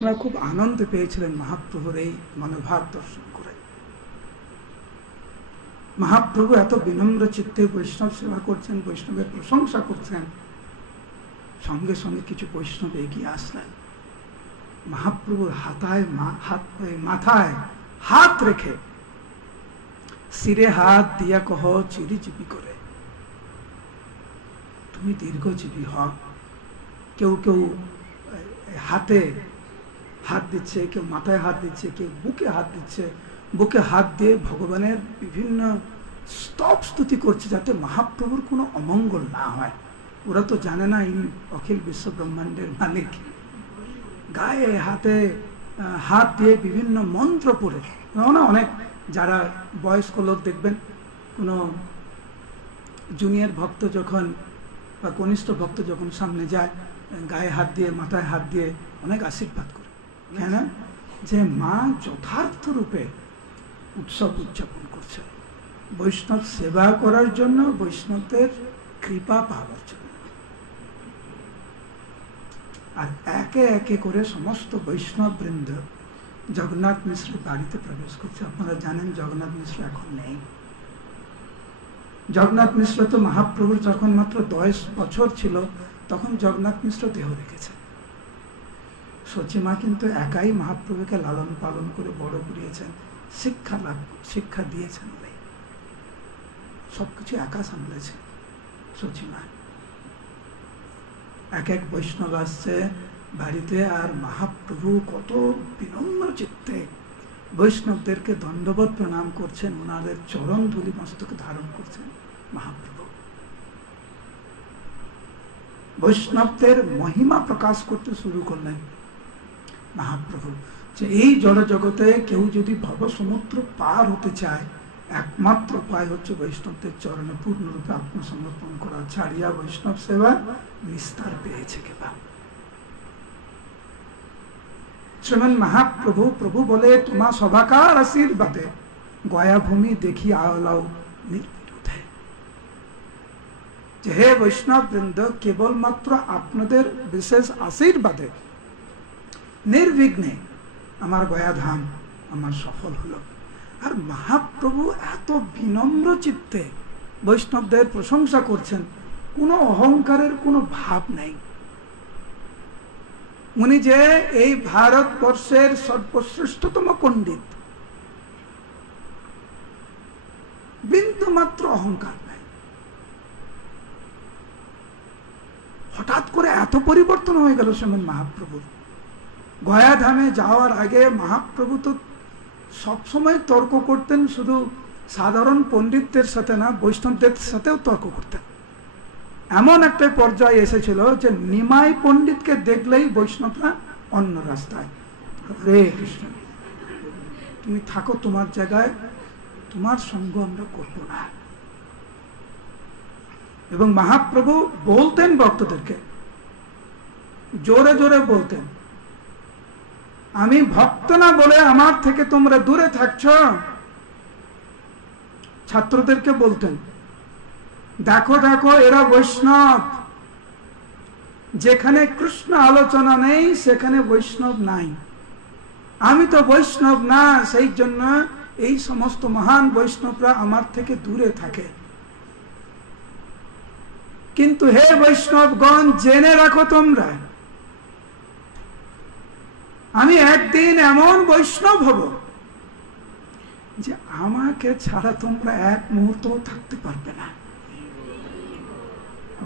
আমরা খুব আনন্দ পেয়েছিলেন মহাপ্রভুর এই মনোভাব দর্শন করে। মহাপ্রভু এত বিনম্র চিত্তে বৈষ্ণব সেবা করছেন, বৈষ্ণবের প্রশংসা করছেন, সঙ্গে সঙ্গে কিছু বৈষ্ণব এগিয়ে আসলেন। মহাপ্রভুর মাথায় হাত রেখে শিরে হাত দিয়া কহ চিরিজীবী করে, তুমি দীর্ঘজীবী হও। কেউ কেউ হাতে হাত দিচ্ছে, কেউ মাথায় হাত দিচ্ছে, কেউ বুকে হাত দিচ্ছে। বুকে হাত দিয়ে ভগবানের বিভিন্ন স্তব স্তুতি করছে যাতে মহাপ্রভুর কোনো অমঙ্গল না হয়। ওরা তো জানে না ইনি অখিল বিশ্ব ব্রহ্মাণ্ডের মালিক। গায়ে হাতে হাত দিয়ে বিভিন্ন মন্ত্র পড়ে, অনেক যারা বয়স্ক লোক দেখবেন, কোনো জুনিয়র ভক্ত যখন বা কনিষ্ঠ ভক্ত যখন সামনে যায়, গায়ে হাত দিয়ে মাথায় হাত দিয়ে অনেক আশীর্বাদ করে, কেন যে মা যথার্থ রূপে উৎসব উদযাপন করছে, বৈষ্ণব সেবা করার জন্য, বৈষ্ণবদের কৃপা পাওয়ার জন্য। আর একে একে করে সমস্ত বৈষ্ণব বৃন্দ জগন্নাথ মিশ্রের বাড়িতে প্রবেশ করছে। আপনারা জানেন জগন্নাথ মিশ্র এখন নেই। জগন্নাথ মিশ্র তো মহাপ্রভুর যখন মাত্র 10 বছর ছিল তখন জগন্নাথ মিশ্র দেহ রেখেছে। সচিমা কিন্তু একাই মহাপ্রভুকে লালন পালন করে বড় করিয়েছেন, শিক্ষা দিয়েছেন, সবকিছু একা সামলেছে সচিমা। এক এক বৈষ্ণব আসছে বাড়িতে, আর মহাপ্রভু কত বিনম্র চিত্তে বৈষ্ণবদেরকে দণ্ডবত প্রণাম করছেন, ওনাদের চরণ ধুলি মস্তকে ধারণ করছেন মহাপ্রভু। বৈষ্ণবদের মহিমা প্রকাশ করতে শুরু করলেন মহাপ্রভু, যে এই জড়জগতে কেউ যদি ভব সমুদ্র পার হতে চায়, একমাত্র উপায় হচ্ছে বৈষ্ণবদের চরণে পূর্ণরূপে আত্মসমর্পণ করা, ছাড়িয়া বৈষ্ণব সেবা নিস্তার পেয়েছে কেবা। শ্রীমান মহাপ্রভু প্রভু বলে, তোমা সভাকার আশীর্বাদে গয়া ভূমি দেখি আওলাও নির্বিরোধে। যে হে বৈষ্ণব বৃন্দ, কেবলমাত্র আপনাদের বিশেষ আশীর্বাদে নির্বিঘ্নে আমার গয়া ধাম আমার সফল হলো। আর মহাপ্রভু এত বিনম্র চিত্তে বৈষ্ণবদের প্রশংসা করছেন, কোনো অহংকারের কোনো ভাব নেই। উনি যে এই ভারতবর্ষের সর্বশ্রেষ্ঠতম পণ্ডিত, বিন্দু মাত্র অহংকার নাই। হঠাৎ করে এত পরিবর্তন হয়ে গেল শ্রীমন মহাপ্রভুর। গয়া ধামে যাওয়ার আগে মহাপ্রভু তো সবসময় তর্ক করতেন, শুধু সাধারণ পণ্ডিতদের সাথে না, বৈষ্ণবদের সাথেও তর্ক করতেন। এমন একটা পর্যায়ে এসেছিল যে নিমাই পণ্ডিতকে দেখলেই বৈষ্ণবরা অন্য রাস্তায়, হরে কৃষ্ণ, তুমি থাকো তোমার জায়গায়, তোমার সঙ্গ আমরা করব না। এবং মহাপ্রভু বলতেন ভক্তদেরকে, জোরে জোরে বলতেন, আমি ভক্ত না বলে আমার থেকে তোমরা দূরে থাকছ। ছাত্রদেরকে বলতেন, দেখো দেখো এরা বৈষ্ণব, যেখানে কৃষ্ণ আলোচনা নেই সেখানে বৈষ্ণব নাই। আমি তো বৈষ্ণব না, সেই জন্য এই সমস্ত মহান বৈষ্ণবরা আমার থেকে দূরে থাকে। কিন্তু হে বৈষ্ণবগণ, জেনে রাখো তোমরা, আমি একদিন এমন বৈষ্ণব হব যে আমাকে ছাড়া তোমরা এক মুহূর্ত থাকতে পারবে না।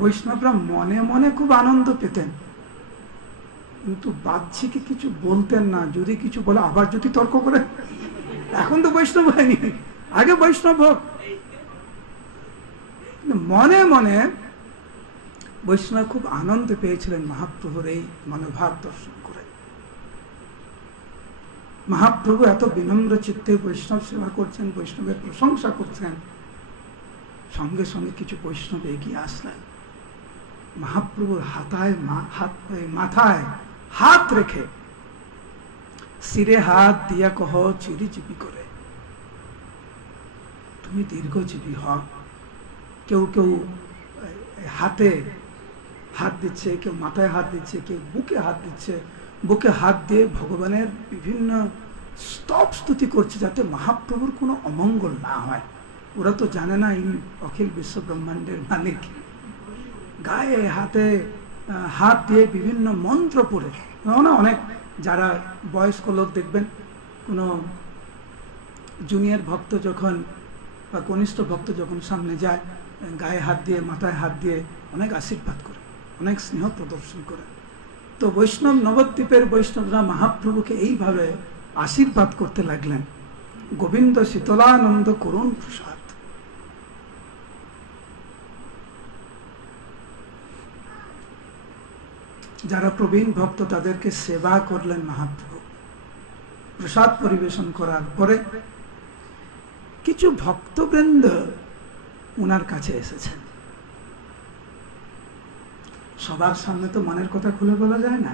বৈষ্ণবরা মনে মনে খুব আনন্দ পেতেন, কিন্তু বাহ্যিকে কিছু বলতেন না। যদি কিছু বলে আবার যদি তর্ক করে, এখন তো বৈষ্ণব হয়নি, আগে বৈষ্ণব হোক। মনে মনে বৈষ্ণব খুব আনন্দ পেয়েছিলেন মহাপ্রভুর এই মনোভাব দর্শন করে। মহাপ্রভু এত বিনম্র চিত্তে বৈষ্ণব সেবা করছেন, বৈষ্ণবের প্রশংসা করছেন, সঙ্গে সঙ্গে কিছু বৈষ্ণব এগিয়ে আসলেন। মহাপ্রভুর মাথায় হাত রেখে শিরে হাত দিয়া কহ চিরিজীবী করে, তুমি দীর্ঘজীবী হও। কেউ কেউ হাতে হাত দিচ্ছে, কেউ মাথায় হাত দিচ্ছে, কেউ বুকে হাত দিচ্ছে। বুকে হাত দিয়ে ভগবানের বিভিন্ন স্তব স্তুতি করছে যাতে মহাপ্রভুর কোনো অমঙ্গল না হয়। ওরা তো জানে না এই অখিল বিশ্ব ব্রহ্মাণ্ডের মালিক। গায়ে হাতে হাত দিয়ে বিভিন্ন মন্ত্র পড়ে, অনেক যারা বয়স্ক লোক দেখবেন কোনো জুনিয়র ভক্ত যখন বা কনিষ্ঠ ভক্ত যখন সামনে যায়, গায়ে হাত দিয়ে মাথায় হাত দিয়ে অনেক আশীর্বাদ করে, অনেক স্নেহ প্রদর্শন করে। তো বৈষ্ণব নবদ্বীপের বৈষ্ণবরা মহাপ্রভুকে এইভাবে আশীর্বাদ করতে লাগলেন, গোবিন্দ শীতলানন্দ করুণ প্রসাদ। যারা প্রবীণ ভক্ত তাদেরকে সেবা করলেন মহাপ্রভু। প্রসাদ পরিবেশন করার পরে কিছু ভক্তবৃন্দ উনার কাছে এসেছেন। সবার সামনে তো মনের কথা খুলে বলা যায় না।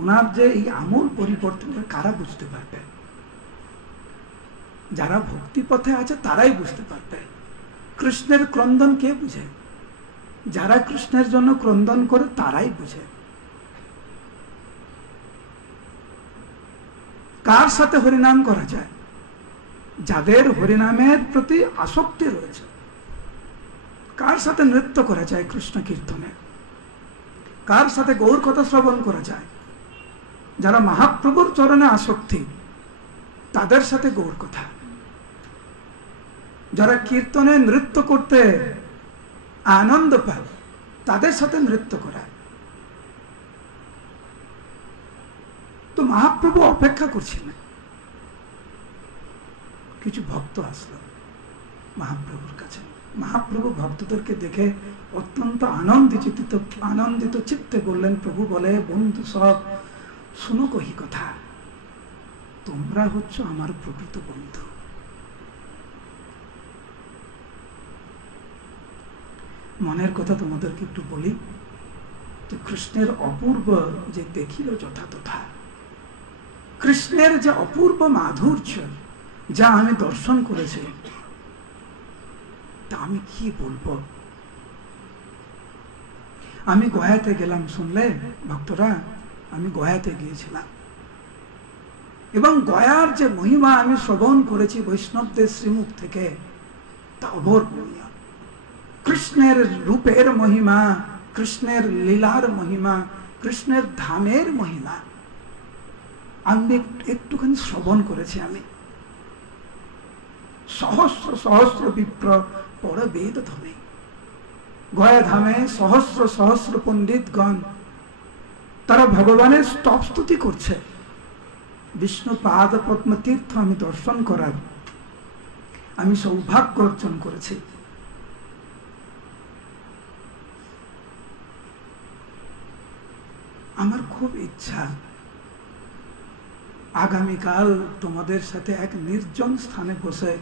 উনার যে এই আমূল পরিবর্তনটা কারা বুঝতে পারবে? যারা ভক্তি পথে আছে তারাই বুঝতে পারবে। কৃষ্ণের ক্রন্দন কে বুঝে? যারা কৃষ্ণের জন্য ক্রন্দন করে তারাই বুঝে। কার সাথে হরিনাম করা যায়? যাদের হরিনামের প্রতি আসক্তি রয়েছে। কার সাথে নৃত্য করা যায় কৃষ্ণ কীর্তনে? কার সাথে গৌর কথা শ্রবণ করা যায়? যারা মহাপ্রভুর চরণে আসক্তি তাদের সাথে গৌর কথা। যারা কীর্তনে নৃত্য করতে আনন্দ পায় তাদের সাথে নৃত্য করা। তো মহাপ্রভু অপেক্ষা করছিলেন। কিছু ভক্ত আসলো মহাপ্রভুর কাছে। মহাপ্রভু ভক্তদেরকে দেখে অত্যন্ত আনন্দিত চিত্তে বললেন, প্রভু বলে, বন্ধু সব শুনো কহি কথা, তোমরা হচ্ছ আমার প্রকৃত বন্ধু। মনের কথা তোমাদেরকে একটু বলি। তো কৃষ্ণের অপূর্ব যে দেখিল যথা তথা, কৃষ্ণের যে অপূর্ব মাধুর্য যা আমি দর্শন করেছি, তা আমি কি বলবো। আমি গয়াতে গেলাম, শুনলে ভক্তরা, আমি গয়াতে গিয়েছিলাম এবং গয়ার যে মহিমা আমি শ্রবণ করেছি বৈষ্ণবদের শ্রীমুখ থেকে, তা অবর্ণনীয়। কৃষ্ণের রূপের মহিমা, কৃষ্ণের লীলার মহিমা, কৃষ্ণের ধামের মহিমা আমি একটুখানি শ্রবণ করেছি। আমি সহস্র সহস্র বিপ্র পড়ে বেদ ধ্বনি। গয়া ধামে সহস্র সহস্র পণ্ডিতগণ তারা ভগবানের স্তব স্তুতি করছে। বিষ্ণু পাদ পদ্ম তীর্থ আমি দর্শন করার আমি সৌভাগ্য অর্জন করেছি। আমার খুব ইচ্ছা আগামীকাল তোমাদের সাথে এক নির্জন স্থানে বসে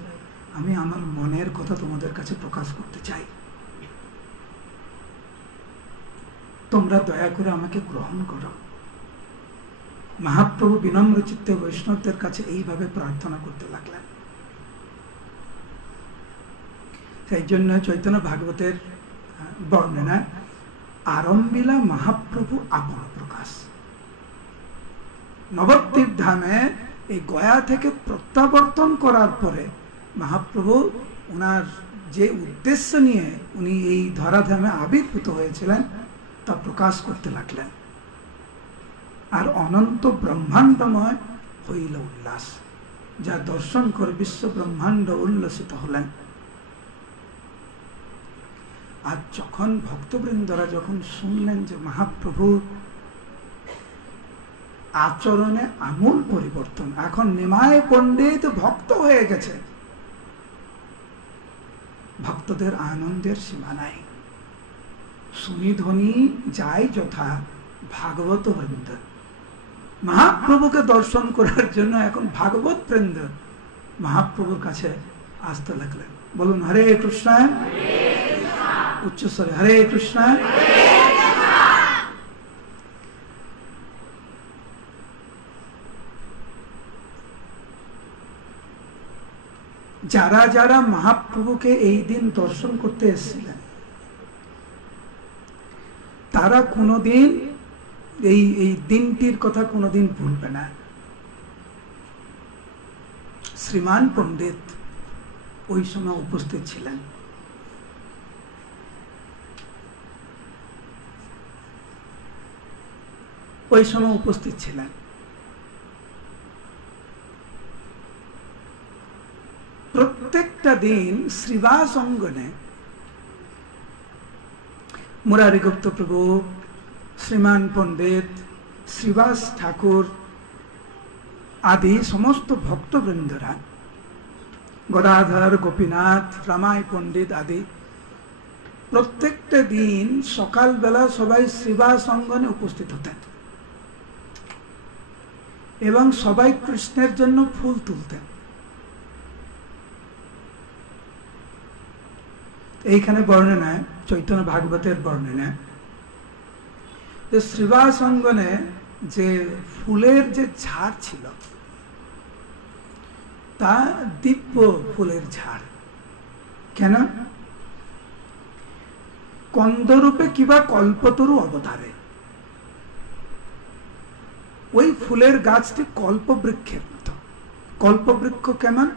আমি আমার মনের কথা তোমাদের কাছে প্রকাশ করতে চাই। তোমরা দয়া করে আমাকে গ্রহণ করো। মহাপ্রভু বিনম্র চিত্তে বৈষ্ণবদের কাছে এইভাবে প্রার্থনা করতে লাগলেন। সেই জন্য চৈতন্য ভাগবতের বর্ণনা, আরম্ভিলা মহাপ্রভু আপন প্রকাশ। নবদ্বীপ ধামে এই গয়া থেকে প্রত্যাবর্তন করার পরে মহাপ্রভু ওনার যে উদ্দেশ্য নিয়ে উনি এই ধরাধামে আবির্ভূত হয়েছিলেন তা প্রকাশ করতে লাগলেন। আর অনন্ত ব্রহ্মাণ্ডময় হইল উল্লাস, যা দর্শন করে বিশ্ব ব্রহ্মাণ্ড উল্লসিত হলেন। আর যখন ভক্তবৃন্দরা যখন শুনলেন যে মহাপ্রভু আচরণে আমূল পরিবর্তন, এখন নিমায় পণ্ডিত ভক্ত হয়ে গেছে, ভক্তদের আনন্দের সীমা নাই। শুনি ধ্বনি যায় যথা ভাগবত বৃন্দ। মহাপ্রভুকে দর্শন করার জন্য এখন ভাগবত বৃন্দ মহাপ্রভুর কাছে আসতে লাগলেন। বলুন হরে কৃষ্ণ, উচ্চস্বরে হরে কৃষ্ণ। যারা যারা মহাপ্রভুকে এই দিন দর্শন করতে এসেছিলেন তারা কোনোদিন এই দিনটির কথা কোনোদিন ভুলবে না। শ্রীমান পণ্ডিত ওই সময় উপস্থিত ছিলেন। ওই সময় উপস্থিত ছিলেন। প্রত্যেকটা দিন শ্রীবাস অঙ্গনে মুরারিগুপ্ত প্রভু, শ্রীমান পণ্ডিত, শ্রীবাস ঠাকুর আদি সমস্ত ভক্তবৃন্দরা, গদাধর, গোপীনাথ, রামাই পণ্ডিত আদি প্রত্যেকটা দিন সকালবেলা সবাই শ্রীবাস অঙ্গনে উপস্থিত হতেন এবং সবাই কৃষ্ণের জন্য ফুল তুলতেন। এইখানে বর্ণনায়, চৈতন্য ভাগবতের বর্ণনায়, যে শ্রীবাস অঙ্গনে যে ফুলের যে ঝাড় ছিল তা দিব্য ফুলের ঝাড়। কেন? কন্দরূপে কিবা কল্পতরু অবতারে ওই ফুলের গাছটি কল্পবৃক্ষের মতো। কল্পবৃক্ষ কেমন?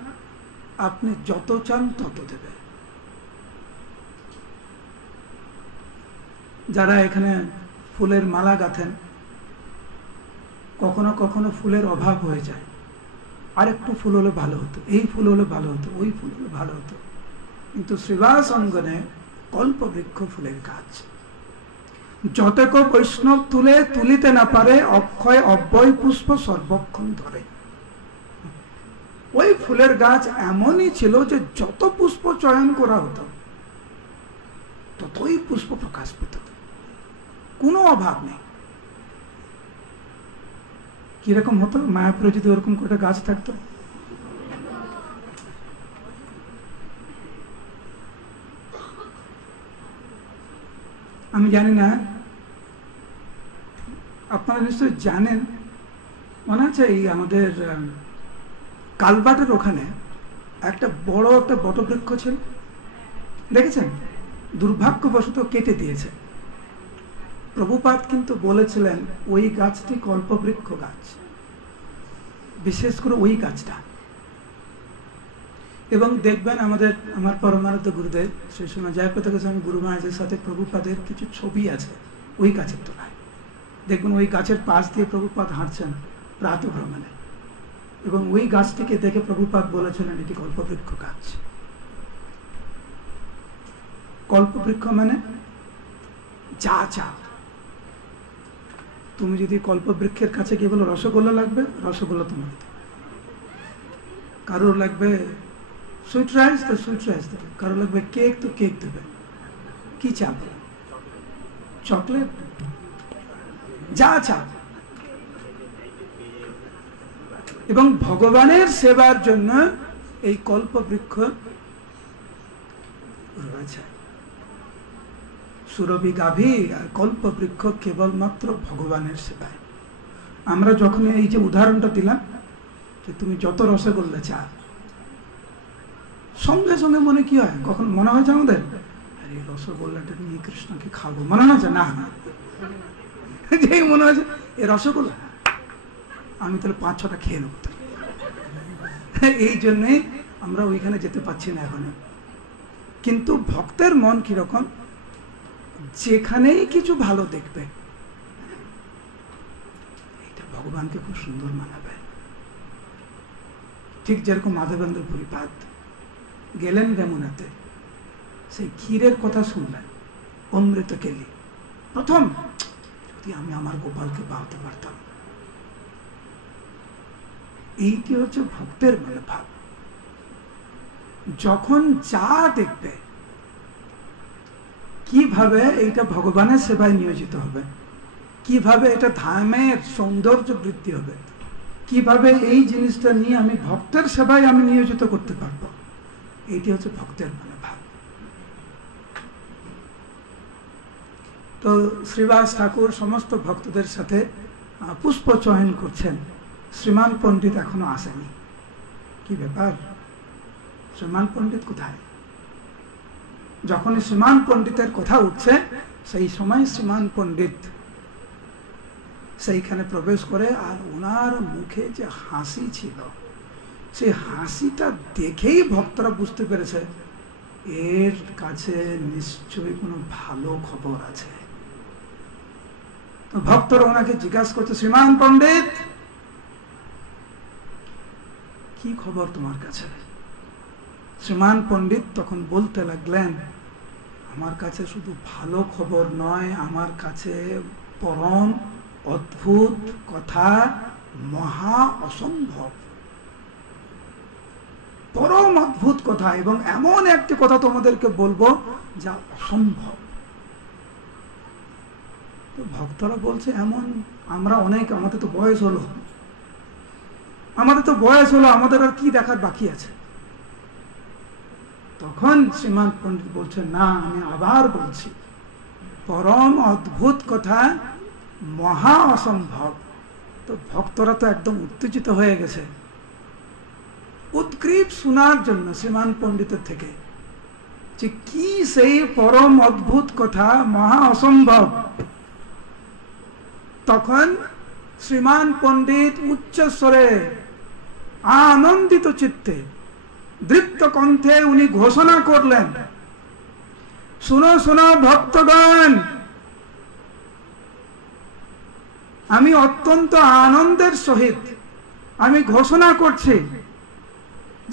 আপনি যত চান তত দেবে। যারা এখানে ফুলের মালা গাঁথেন, কখনো কখনো ফুলের অভাব হয়ে যায়, আরেকটু ফুল হলে ভালো হতো, এই ফুল হলে ভালো হতো, ওই ফুল হলে ভালো হতো। কিন্তু শ্রীবাস অঙ্গনে কল্পবৃক্ষ ফুলের গাছ। যতক বৈষ্ণব তুলিতে না পারে, অক্ষয় অব্যয় পুষ্প সর্বক্ষণ ধরে। ওই ফুলের গাছ এমনই ছিল যে যত পুষ্প চয়ন করা হতো ততই পুষ্প প্রকাশ পেত, কোনো অভাব নেই। কিরকম হতো? মায়াপুরে যদি ওরকম করে গাছ থাকতো, আমি জানি না, আপনারা নিশ্চয়ই জানেন, মনে আছে এই আমাদের কালবাটের ওখানে একটা বড় একটা বটবৃক্ষ ছিল, দেখেছেন? দুর্ভাগ্যবশত কেটে দিয়েছে। প্রভুপাদ কিন্তু বলেছিলেন ওই গাছটি কল্পবৃক্ষ গাছ, বিশেষ করে ওই গাছটা। এবং দেখবেন আমার পরমারাধ্য গুরুদেব সেই সময় জয়প্রতা গোস্বামী গুরু মহারাজের সাথে প্রভুপাদের কিছু ছবি আছে ওই গাছের তলায়। দেখবেন ওই গাছের পাশ দিয়ে প্রভুপাদ হাঁটছেন প্রাতঃ ভ্রমণে, এবং ওই গাছটিকে দেখে প্রভুপাদ বলেছিলেন এটি কল্পবৃক্ষ গাছ। কল্পবৃক্ষ মানে যা চা। তুমি যদি কল্পবৃক্ষের কাছে গিয়ে বলো রসগোল্লা লাগবে, রসগোল্লা তোমার। কারোর লাগবে সুইট রাইস, তো সুইট রাইস দেবে। কারোর লাগবে কেক, তো কেক দেবে। কি চাবে? চকলেট, যা চা। এবং ভগবানের সেবার জন্য এই কল্পবৃক্ষ রয়েছে। সুরভি গাভী আর কল্পবৃক্ষ কেবলমাত্র ভগবানের সেবায়। আমরা যখন এই যে উদাহরণটা দিলাম যে তুমি যত রসগোল্লা চা, সঙ্গে সঙ্গে মনে কি হয়? কখন মনে হয়েছে আমাদের আরে রসগোল্লাটা নিয়ে কৃষ্ণকে খাবো, মনে হয়েছে? না, যেই মনে হয়েছে এ রসগোল্লা, আমি তাহলে 5-6টা খেয়ে নেব। এই জন্যই আমরা ওইখানে যেতে পারছি না এখনো। কিন্তু ভক্তের মন কিরকম? যেখানেই কিছু ভালো দেখবে এটা ভগবানকে খুব সুন্দর মানাবে। ঠিক যেরকম মাধবেন্দ্র পুরীপাদ গেলেন যমুনাতে, সেই ক্ষীরের কথা শুনলেন, অমৃত কেলি। প্রথম যদি আমি আমার গোপালকে পাওয়াতে পারতাম। এইটি হচ্ছে ভক্তের মনোভাব। যখন যা দেখবে কিভাবে এইটা ভগবানের সেবায় নিয়োজিত হবে, কিভাবে এটা ধামের সৌন্দর্য বৃদ্ধি হবে, কিভাবে এই জিনিসটা নিয়ে আমি ভক্তের সেবায় আমি নিয়োজিত করতে পারবো, এইটি হচ্ছে ভক্তের মনোভাব। তো শ্রীবাস ঠাকুর সমস্ত ভক্তদের সাথে পুষ্প চয়ন করছেন। শ্রীমান পণ্ডিত এখনো আসেনি। কি ব্যাপার? শ্রীমান পণ্ডিত কোথায়? যখন শ্রীমান পণ্ডিতের কথা উঠছে সেই সময় শ্রীমান পণ্ডিত সেইখানে প্রবেশ করে, আর ওনার মুখে যে হাসি ছিল, সেই হাসিটা দেখেই ভক্তরা বুঝতে পেরেছে এর কাছে নিশ্চয়ই কোনো ভালো খবর আছে। তো ভক্তরা ওনাকে জিজ্ঞাসা করছে, শ্রীমান পণ্ডিত, কি খবর তোমার কাছে? শ্রীমান পণ্ডিত তখন বলতে লাগলেন, আমার কাছে শুধু ভালো খবর নয়, আমার কাছে পরম অদ্ভুত কথা, মহা অসম্ভব, পরম অদ্ভুত কথা, এবং এমন একটি কথা তোমাদেরকে বলবো যা অসম্ভব। তো ভক্তরা বলছে, এমন আমরা অনেক, আমাদের তো বয়স হলো, আমাদের আর কি দেখার বাকি আছে? তখন শ্রীমান পণ্ডিত বলছেন, না, আমি আবার বলছি, পরম অদ্ভুত কথা, মহা অসম্ভব। তো ভক্তরা তো একদম উত্তেজিত হয়ে গেছে, উৎকৃপ শোনার জন্য শ্রীমান পণ্ডিতের থেকে, যে কি সেই পরম অদ্ভুত কথা, মহা অসম্ভব। তখন শ্রীমান পণ্ডিত উচ্চস্বরে আনন্দিত চিত্তে দৃপ্ত কণ্ঠে উনি ঘোষণা করলেন, শুনো শুনো ভক্তগণ, আমি অত্যন্ত আনন্দের সহিত আমি ঘোষণা করছি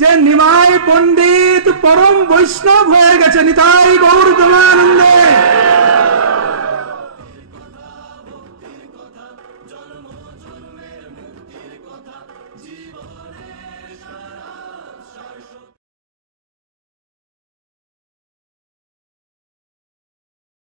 যে নিমাই পণ্ডিত পরম বৈষ্ণব হয়ে গেছে। নিতাই গৌর প্রেমানন্দে।